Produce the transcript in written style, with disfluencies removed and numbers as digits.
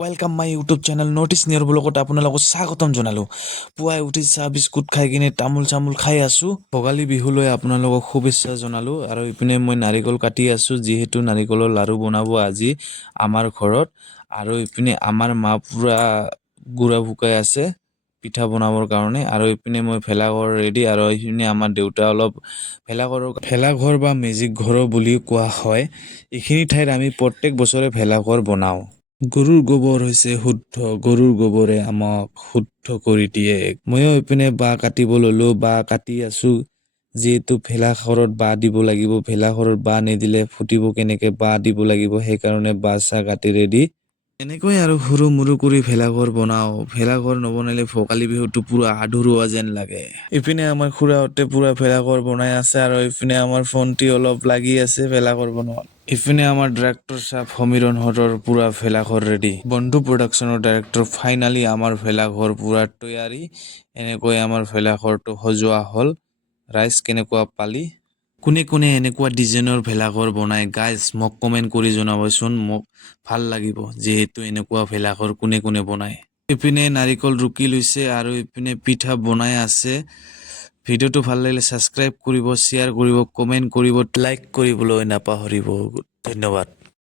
Welcome my YouTube channel notice নিয়ৰ ব্লগত আপোনালোকক স্বাগতম জনালোঁ। পুৱাই উঠি চাহ বিস্কুট খাই কিনে তামোল চামোল খাই আছোঁ। ভোগালী বিহুলৈ আপোনালোকক শুভেচ্ছা জনালোঁ। আৰু ইপিনে মই নাৰিকল কাটি আছোঁ, যিহেতু নাৰিকলৰ লাড়ু বনাব আজি আমাৰ ঘৰত। আৰু ইপিনে আমাৰ মা পুৰা গুড়া ভুকাই আছে পিঠা বনাবৰ কাৰণে। আৰু ইপিনে মই ভেলাঘৰ ৰেডি, আৰু এইপিনে আমাৰ দেউতা অলপ ভেলাঘৰ বা মেজিক ঘৰো বুলি কোৱা হয়। এইখিনি ঠাইত আমি প্ৰত্যেক বছৰে ভেলাঘৰ বনাওঁ। গৰুৰ গোবৰ হৈছে শুদ্ধ, গৰুৰ গোবৰে আমাক শুদ্ধ কৰি দিয়ে। ময়ো এইপিনে বাঁহ কাটিব ললোঁ, বাঁহ কাটি আছোঁ। যিহেতু ভেলাঘৰত বাঁহ দিব লাগিব, ভেলাঘৰত বাঁহ নিদিলে ফুটিব কেনেকে, বাঁহ দিব লাগিব, সেইকাৰণে বাঁহ চাহ কাটি ৰেডি। এনেকৈ আৰু সৰু মৰু কৰি ভেলাঘৰ বনাওঁ। ভেলাঘৰ নবনালে ভোগালী বিহুটো পুৰা আধৰুৱা যেন লাগে। ইপিনে আমাৰ খুৰাহঁতে পুৰা ভেলাঘৰ বনাই আছে, আৰু ইপিনে আমাৰ ভণ্টি অলপ লাগি আছে ভেলাঘৰ বনোৱাত। ইপিনে আমাৰ ডাইৰেক্টৰ চাহ সমীৰণহঁতৰ পুৰা ভেলাঘৰ ৰেডি। বন্ধু প্ৰডাকশ্যনৰ ডাইৰেক্টৰ ফাইনালি আমাৰ ভেলাঘৰ পুৰা তৈয়াৰী। এনেকৈ আমাৰ ভেলাঘৰটো সজোৱা হ'ল। ৰাইজ কেনেকুৱা পালি? কোনে কোনে এনেকুৱা ডিজাইনৰ ভেলাঘৰ বনাই গাইজ মোক কমেণ্ট কৰি জনাবচোন। মোক ভাল লাগিব যিহেতু এনেকুৱা ভেলাঘৰ কোনে কোনে বনায়। ইপিনে নাৰিকল ৰুকি লৈছে, আৰু ইপিনে পিঠা বনাই আছে। ভিডিঅ'টো ভাল লাগিলে ছাবস্ক্ৰাইব কৰিব, শ্বেয়াৰ কৰিব, কমেণ্ট কৰিব, লাইক কৰিবলৈ নাপাহৰিব। ধন্যবাদ।